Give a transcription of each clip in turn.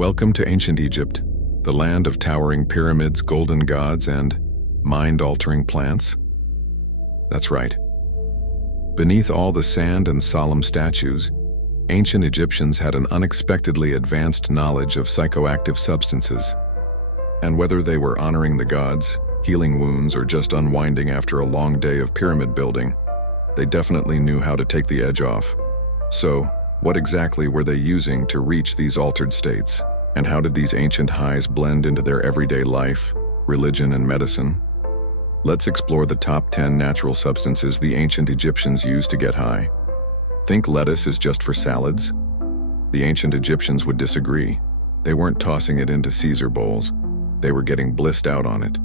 Welcome to ancient Egypt, the land of towering pyramids, golden gods, and mind-altering plants. That's right. Beneath all the sand and solemn statues, ancient Egyptians had an unexpectedly advanced knowledge of psychoactive substances. And whether they were honoring the gods, healing wounds, or just unwinding after a long day of pyramid building, they definitely knew how to take the edge off. So, what exactly were they using to reach these altered states? And how did these ancient highs blend into their everyday life, religion, and medicine? Let's explore the top 10 natural substances the ancient Egyptians used to get high. Think lettuce is just for salads? The ancient Egyptians would disagree. They weren't tossing it into Caesar bowls. They were getting blissed out on it.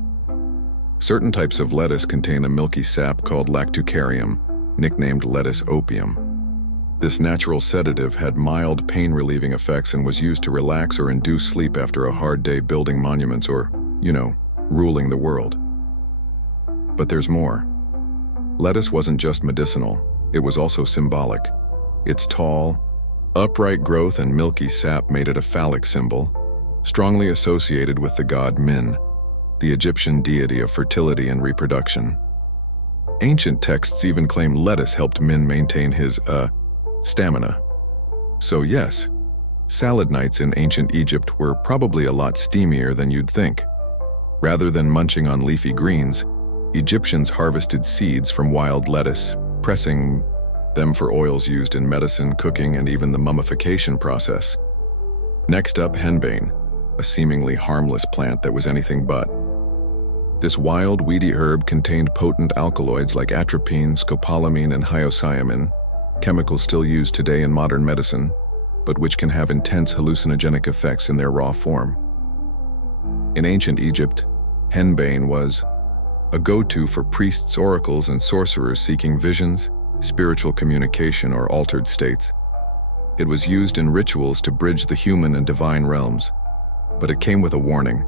Certain types of lettuce contain a milky sap called lactucarium, nicknamed lettuce opium. This natural sedative had mild pain-relieving effects and was used to relax or induce sleep after a hard day building monuments or, ruling the world. But there's more. Lettuce wasn't just medicinal, it was also symbolic. Its tall, upright growth and milky sap made it a phallic symbol, strongly associated with the god Min, the Egyptian deity of fertility and reproduction. Ancient texts even claim lettuce helped Min maintain his, stamina. So yes, salad nights in ancient Egypt were probably a lot steamier than you'd think. Rather than munching on leafy greens, Egyptians harvested seeds from wild lettuce, pressing them for oils used in medicine, cooking, and even the mummification process. Next up, henbane, a seemingly harmless plant that was anything but. This wild, weedy herb contained potent alkaloids like atropine, scopolamine, and hyoscyamin, chemicals still used today in modern medicine, but which can have intense hallucinogenic effects in their raw form. In ancient Egypt, henbane was a go-to for priests, oracles, and sorcerers seeking visions, spiritual communication, or altered states. It was used in rituals to bridge the human and divine realms, but it came with a warning.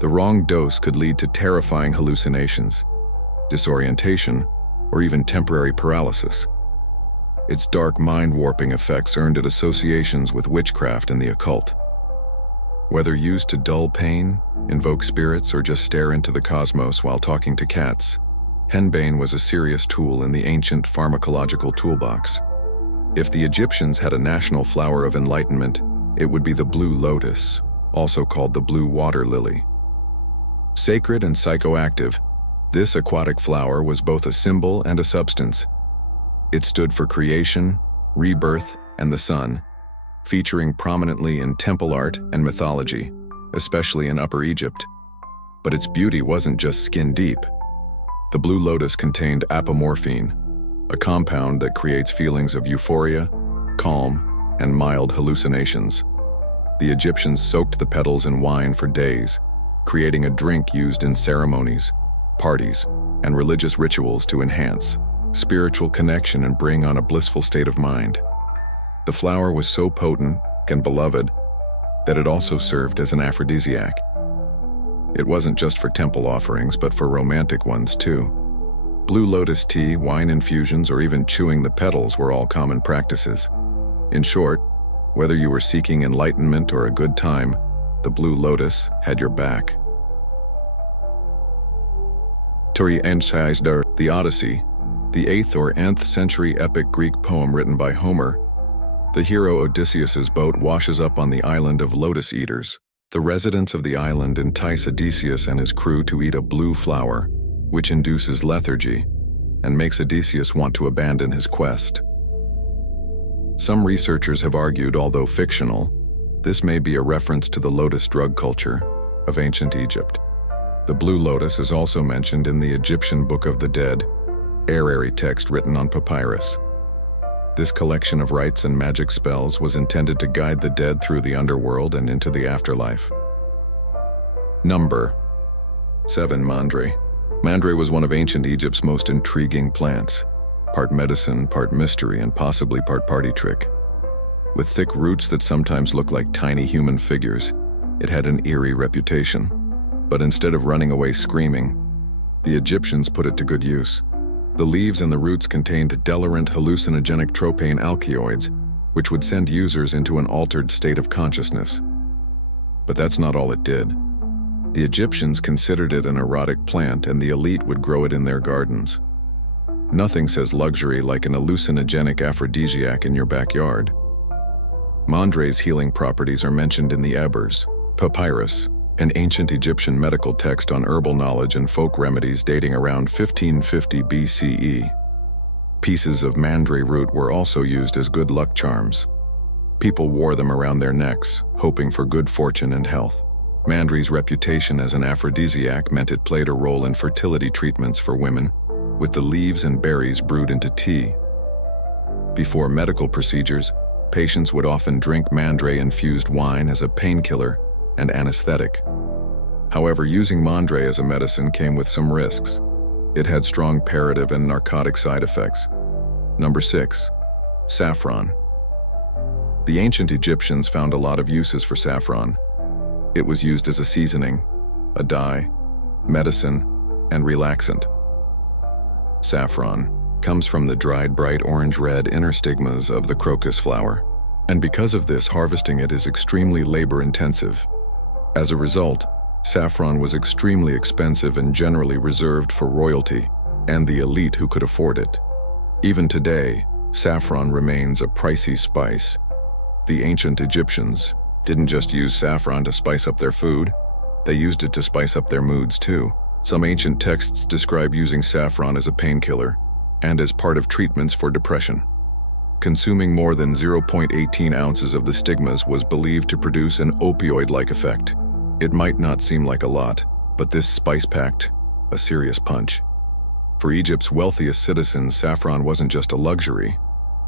The wrong dose could lead to terrifying hallucinations, disorientation, or even temporary paralysis. Its dark mind-warping effects earned it associations with witchcraft and the occult. Whether used to dull pain, invoke spirits, or just stare into the cosmos while talking to cats, henbane was a serious tool in the ancient pharmacological toolbox. If the Egyptians had a national flower of enlightenment, it would be the blue lotus, also called the blue water lily. Sacred and psychoactive, this aquatic flower was both a symbol and a substance. It stood for creation, rebirth, and the sun, featuring prominently in temple art and mythology, especially in Upper Egypt. But its beauty wasn't just skin-deep. The blue lotus contained apomorphine, a compound that creates feelings of euphoria, calm, and mild hallucinations. The Egyptians soaked the petals in wine for days, creating a drink used in ceremonies, parties, and religious rituals to enhance spiritual connection and bring on a blissful state of mind. The flower was so potent and beloved that it also served as an aphrodisiac. It wasn't just for temple offerings, but for romantic ones too. Blue lotus tea, wine infusions, or even chewing the petals were all common practices. In short, whether you were seeking enlightenment or a good time, the blue lotus had your back. The Odyssey, the 8th or 9th century epic Greek poem written by Homer, the hero Odysseus's boat washes up on the island of Lotus Eaters. The residents of the island entice Odysseus and his crew to eat a blue flower, which induces lethargy and makes Odysseus want to abandon his quest. Some researchers have argued, although fictional, this may be a reference to the lotus drug culture of ancient Egypt. The blue lotus is also mentioned in the Egyptian Book of the Dead, Arari text written on papyrus. This collection of rites and magic spells was intended to guide the dead through the underworld and into the afterlife. Number 7. Mandre. Mandre was one of ancient Egypt's most intriguing plants, part medicine, part mystery, and possibly part party trick. With thick roots that sometimes looked like tiny human figures, it had an eerie reputation. But instead of running away screaming, the Egyptians put it to good use. The leaves and the roots contained delirant hallucinogenic tropane alkaloids, which would send users into an altered state of consciousness. But that's not all it did. The Egyptians considered it an erotic plant, and the elite would grow it in their gardens. Nothing says luxury like an hallucinogenic aphrodisiac in your backyard. Mandra's healing properties are mentioned in the Ebers Papyrus, an ancient Egyptian medical text on herbal knowledge and folk remedies dating around 1550 BCE. Pieces of mandra root were also used as good luck charms. People wore them around their necks, hoping for good fortune and health. Mandra's reputation as an aphrodisiac meant it played a role in fertility treatments for women, with the leaves and berries brewed into tea. Before medical procedures, patients would often drink mandra-infused wine as a painkiller and anesthetic. However, using mandra as a medicine came with some risks. It had strong parative and narcotic side effects. Number 6. Saffron. The ancient Egyptians found a lot of uses for saffron. It was used as a seasoning, a dye, medicine, and relaxant. Saffron comes from the dried bright orange-red inner stigmas of the crocus flower, and because of this, harvesting it is extremely labor-intensive. As a result, saffron was extremely expensive and generally reserved for royalty and the elite who could afford it. Even today, saffron remains a pricey spice. The ancient Egyptians didn't just use saffron to spice up their food, they used it to spice up their moods too. Some ancient texts describe using saffron as a painkiller and as part of treatments for depression. Consuming more than 0.18 ounces of the stigmas was believed to produce an opioid-like effect. It might not seem like a lot, but this spice packed a serious punch. For Egypt's wealthiest citizens, saffron wasn't just a luxury,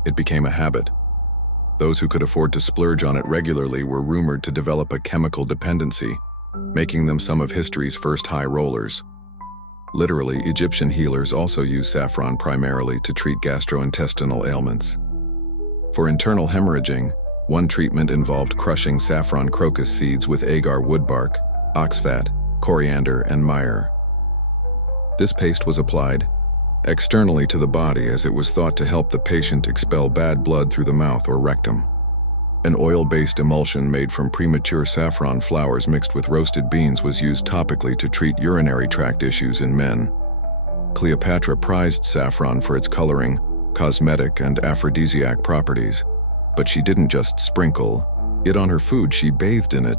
it became a habit. Those who could afford to splurge on it regularly were rumored to develop a chemical dependency, making them some of history's first high rollers. Literally, Egyptian healers also used saffron primarily to treat gastrointestinal ailments. For internal hemorrhaging, one treatment involved crushing saffron crocus seeds with agar wood bark, ox fat, coriander, and myrrh. This paste was applied externally to the body as it was thought to help the patient expel bad blood through the mouth or rectum. An oil-based emulsion made from premature saffron flowers mixed with roasted beans was used topically to treat urinary tract issues in men. Cleopatra prized saffron for its coloring, cosmetic, and aphrodisiac properties, but she didn't just sprinkle it on her food, she bathed in it.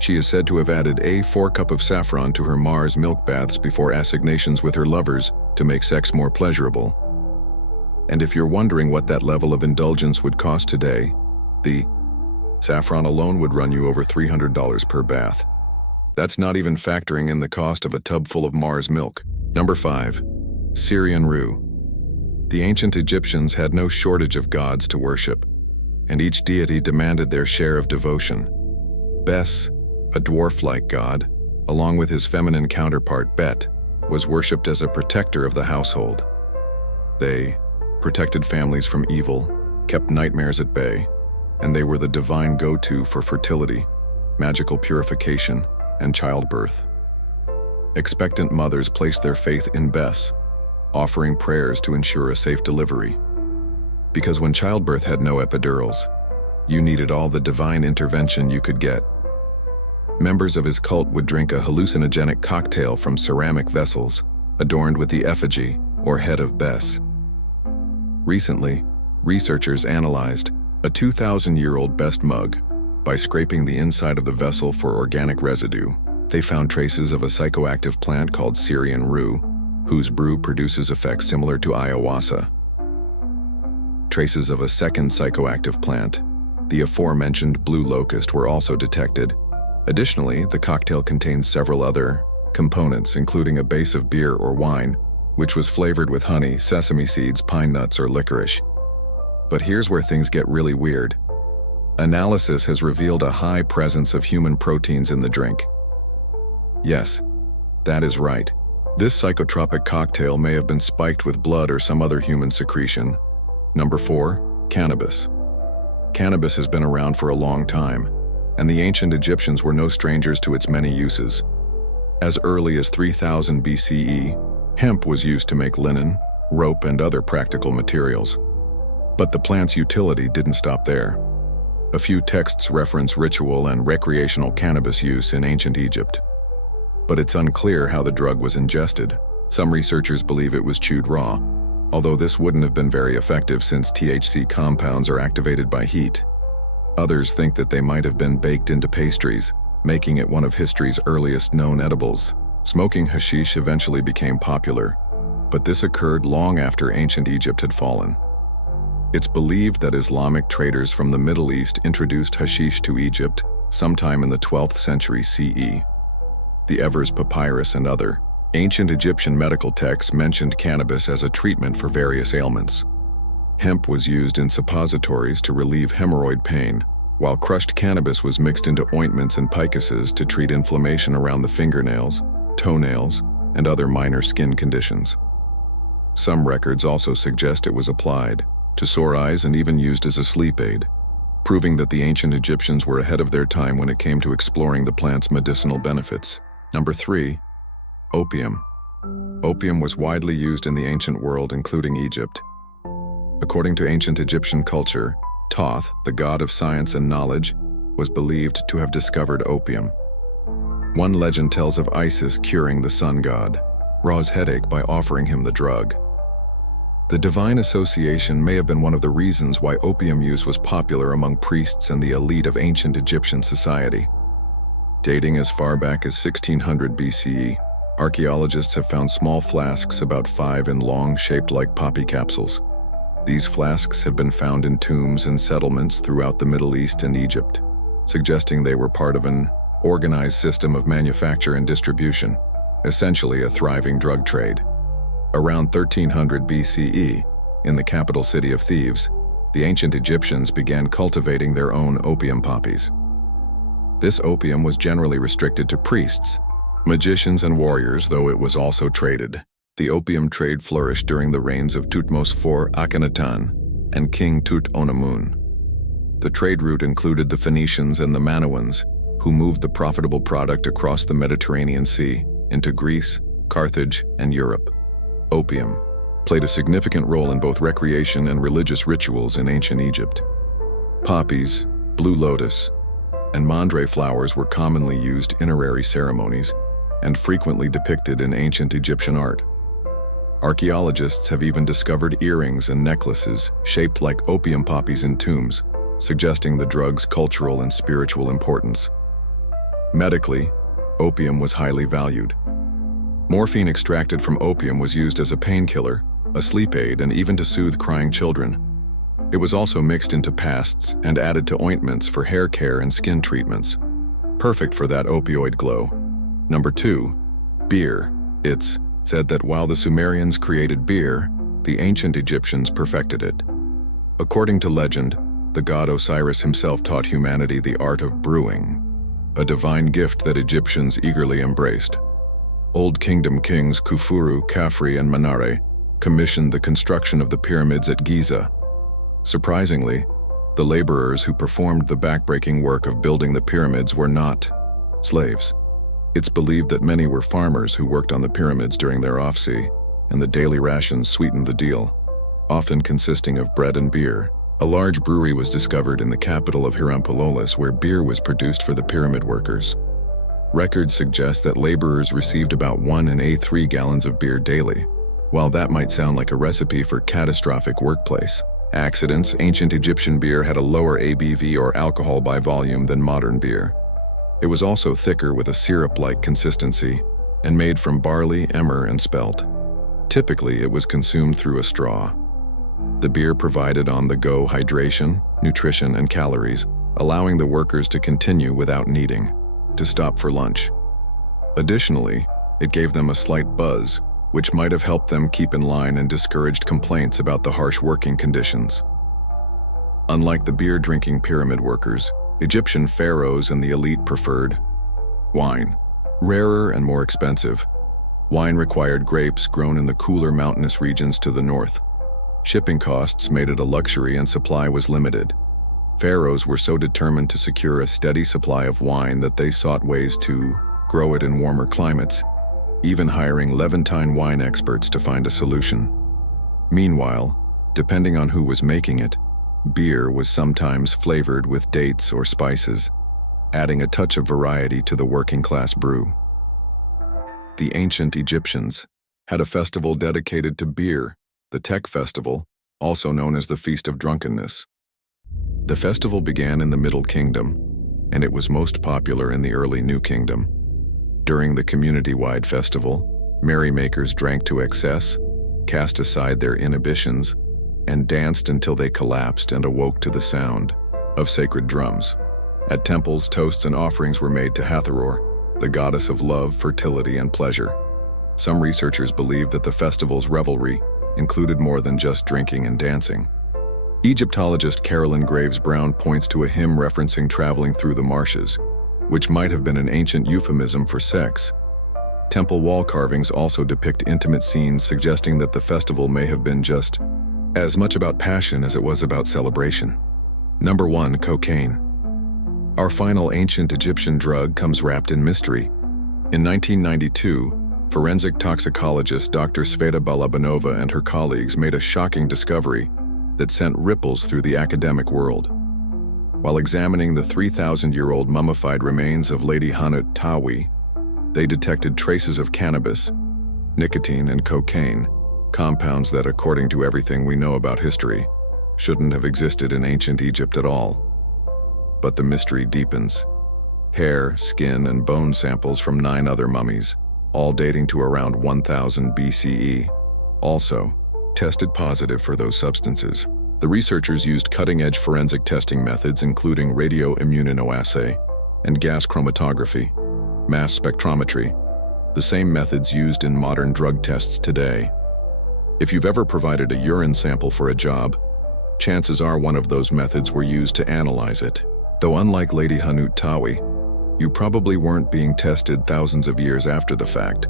She is said to have added a 4 cup of saffron to her Mars milk baths before assignations with her lovers to make sex more pleasurable. And if you're wondering what that level of indulgence would cost today, the saffron alone would run you over $300 per bath. That's not even factoring in the cost of a tub full of Mars milk. Number 5. Syrian rue. The ancient Egyptians had no shortage of gods to worship, and each deity demanded their share of devotion. Bes, a dwarf-like god, along with his feminine counterpart Bet, was worshipped as a protector of the household. They protected families from evil, kept nightmares at bay, and they were the divine go-to for fertility, magical purification, and childbirth. Expectant mothers placed their faith in Bes, offering prayers to ensure a safe delivery. Because when childbirth had no epidurals, you needed all the divine intervention you could get. Members of his cult would drink a hallucinogenic cocktail from ceramic vessels, adorned with the effigy or head of Bes. Recently, researchers analyzed a 2,000-year-old Bes mug. By scraping the inside of the vessel for organic residue, they found traces of a psychoactive plant called Syrian rue, whose brew produces effects similar to ayahuasca. Traces of a second psychoactive plant, the aforementioned blue locust, were also detected. Additionally, the cocktail contains several other components, including a base of beer or wine, which was flavored with honey, sesame seeds, pine nuts, or licorice. But here's where things get really weird. Analysis has revealed a high presence of human proteins in the drink. Yes, that is right. This psychotropic cocktail may have been spiked with blood or some other human secretion. Number 4, cannabis. Cannabis has been around for a long time, and the ancient Egyptians were no strangers to its many uses. As early as 3000 BCE, hemp was used to make linen, rope, and other practical materials. But the plant's utility didn't stop there. A few texts reference ritual and recreational cannabis use in ancient Egypt. But it's unclear how the drug was ingested. Some researchers believe it was chewed raw, although this wouldn't have been very effective since THC compounds are activated by heat. Others think that they might have been baked into pastries, making it one of history's earliest known edibles. Smoking hashish eventually became popular, but this occurred long after ancient Egypt had fallen. It's believed that Islamic traders from the Middle East introduced hashish to Egypt sometime in the 12th century CE. The Evers Papyrus and other ancient Egyptian medical texts mentioned cannabis as a treatment for various ailments. Hemp was used in suppositories to relieve hemorrhoid pain, while crushed cannabis was mixed into ointments and picuses to treat inflammation around the fingernails, toenails, and other minor skin conditions. Some records also suggest it was applied to sore eyes and even used as a sleep aid, proving that the ancient Egyptians were ahead of their time when it came to exploring the plant's medicinal benefits. Number 3. Opium. Opium was widely used in the ancient world, including Egypt. According to ancient Egyptian culture, Thoth, the god of science and knowledge, was believed to have discovered opium. One legend tells of Isis curing the sun god, Ra's headache, by offering him the drug. The divine association may have been one of the reasons why opium use was popular among priests and the elite of ancient Egyptian society. Dating as far back as 1600 BCE, archaeologists have found small flasks about 5 in long, shaped like poppy capsules. These flasks have been found in tombs and settlements throughout the Middle East and Egypt, suggesting they were part of an organized system of manufacture and distribution, essentially a thriving drug trade. Around 1300 BCE, in the capital city of Thebes, the ancient Egyptians began cultivating their own opium poppies. This opium was generally restricted to priests, magicians, and warriors, though it was also traded. The opium trade flourished during the reigns of Thutmose IV Akhenaten and King Tut-Onamun. The trade route included the Phoenicians and the Manoans, who moved the profitable product across the Mediterranean Sea into Greece, Carthage, and Europe. Opium played a significant role in both recreation and religious rituals in ancient Egypt. Poppies, blue lotus, and mandre flowers were commonly used in honorary ceremonies and frequently depicted in ancient Egyptian art. Archaeologists have even discovered earrings and necklaces shaped like opium poppies in tombs, suggesting the drug's cultural and spiritual importance. Medically, opium was highly valued. Morphine extracted from opium was used as a painkiller, a sleep aid, and even to soothe crying children. It was also mixed into pastes and added to ointments for hair care and skin treatments. Perfect for that opioid glow. Number 2. Beer. It's said that while the Sumerians created beer, the ancient Egyptians perfected it. According to legend, the god Osiris himself taught humanity the art of brewing, a divine gift that Egyptians eagerly embraced. Old Kingdom kings Kufuru, Khafre, and Menare commissioned the construction of the pyramids at Giza. Surprisingly, the laborers who performed the backbreaking work of building the pyramids were not slaves. It's believed that many were farmers who worked on the pyramids during their off-sea, and the daily rations sweetened the deal, often consisting of bread and beer. A large brewery was discovered in the capital of Hierapolis where beer was produced for the pyramid workers. Records suggest that laborers received about 1 gallons of beer daily. While that might sound like a recipe for catastrophic workplace accidents, ancient Egyptian beer had a lower ABV or alcohol by volume than modern beer. It was also thicker with a syrup-like consistency and made from barley, emmer, and spelt. Typically, it was consumed through a straw. The beer provided on-the-go hydration, nutrition, and calories, allowing the workers to continue without needing to stop for lunch. Additionally, it gave them a slight buzz, which might have helped them keep in line and discouraged complaints about the harsh working conditions. Unlike the beer-drinking pyramid workers, Egyptian pharaohs and the elite preferred wine. Rarer and more expensive, wine required grapes grown in the cooler mountainous regions to the north. Shipping costs made it a luxury and supply was limited. Pharaohs were so determined to secure a steady supply of wine that they sought ways to grow it in warmer climates, even hiring Levantine wine experts to find a solution. Meanwhile, depending on who was making it, Beer was sometimes flavored with dates or spices, adding a touch of variety to the working-class brew. The ancient Egyptians had a festival dedicated to beer, the Tek Festival, also known as the Feast of Drunkenness. The festival began in the Middle Kingdom, and it was most popular in the early New Kingdom. During the community-wide festival, merrymakers drank to excess, cast aside their inhibitions, and danced until they collapsed and awoke to the sound of sacred drums. At temples, toasts and offerings were made to Hathor, the goddess of love, fertility, and pleasure. Some researchers believe that the festival's revelry included more than just drinking and dancing. Egyptologist Carolyn Graves Brown points to a hymn referencing traveling through the marshes, which might have been an ancient euphemism for sex. Temple wall carvings also depict intimate scenes, suggesting that the festival may have been just as much about passion as it was about celebration. Number 1. Cocaine. Our final ancient Egyptian drug comes wrapped in mystery. In 1992, forensic toxicologist Dr. Sveta Balabanova and her colleagues made a shocking discovery that sent ripples through the academic world. While examining the 3,000-year-old mummified remains of Lady Hanut Tawi, they detected traces of cannabis, nicotine, and cocaine, compounds that, according to everything we know about history, shouldn't have existed in ancient Egypt at all. But the mystery deepens. Hair, skin, and bone samples from 9 other mummies, all dating to around 1000 BCE, also tested positive for those substances. The researchers used cutting-edge forensic testing methods including radioimmunoassay and gas chromatography, mass spectrometry, the same methods used in modern drug tests today. If you've ever provided a urine sample for a job, chances are one of those methods were used to analyze it. Though unlike Lady Hanut Tawi, you probably weren't being tested thousands of years after the fact.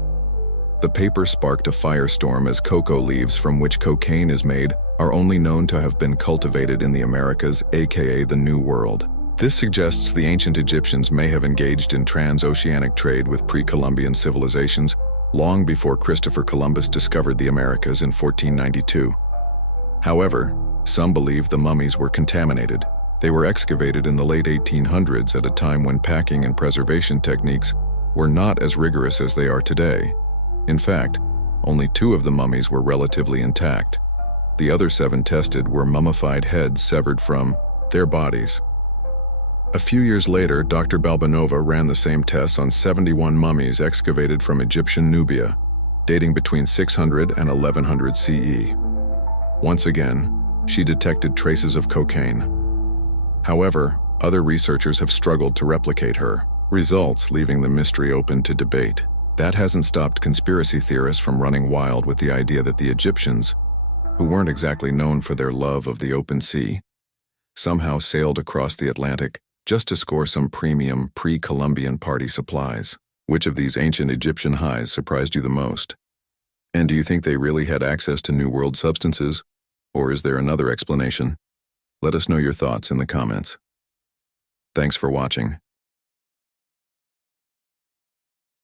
The paper sparked a firestorm as cocoa leaves from which cocaine is made are only known to have been cultivated in the Americas, aka the New World. This suggests the ancient Egyptians may have engaged in transoceanic trade with pre-Columbian civilizations long before Christopher Columbus discovered the Americas in 1492. However, some believe the mummies were contaminated. They were excavated in the late 1800s at a time when packing and preservation techniques were not as rigorous as they are today. In fact, only 2 of the mummies were relatively intact. The other 7 tested were mummified heads severed from their bodies. A few years later, Dr. Balbanova ran the same tests on 71 mummies excavated from Egyptian Nubia, dating between 600 and 1100 CE. Once again, she detected traces of cocaine. However, other researchers have struggled to replicate her results, leaving the mystery open to debate. That hasn't stopped conspiracy theorists from running wild with the idea that the Egyptians, who weren't exactly known for their love of the open sea, somehow sailed across the Atlantic just to score some premium pre-Columbian party supplies. Which of these ancient Egyptian highs surprised you the most? And do you think they really had access to New World substances? Or is there another explanation? Let us know your thoughts in the comments. Thanks for watching.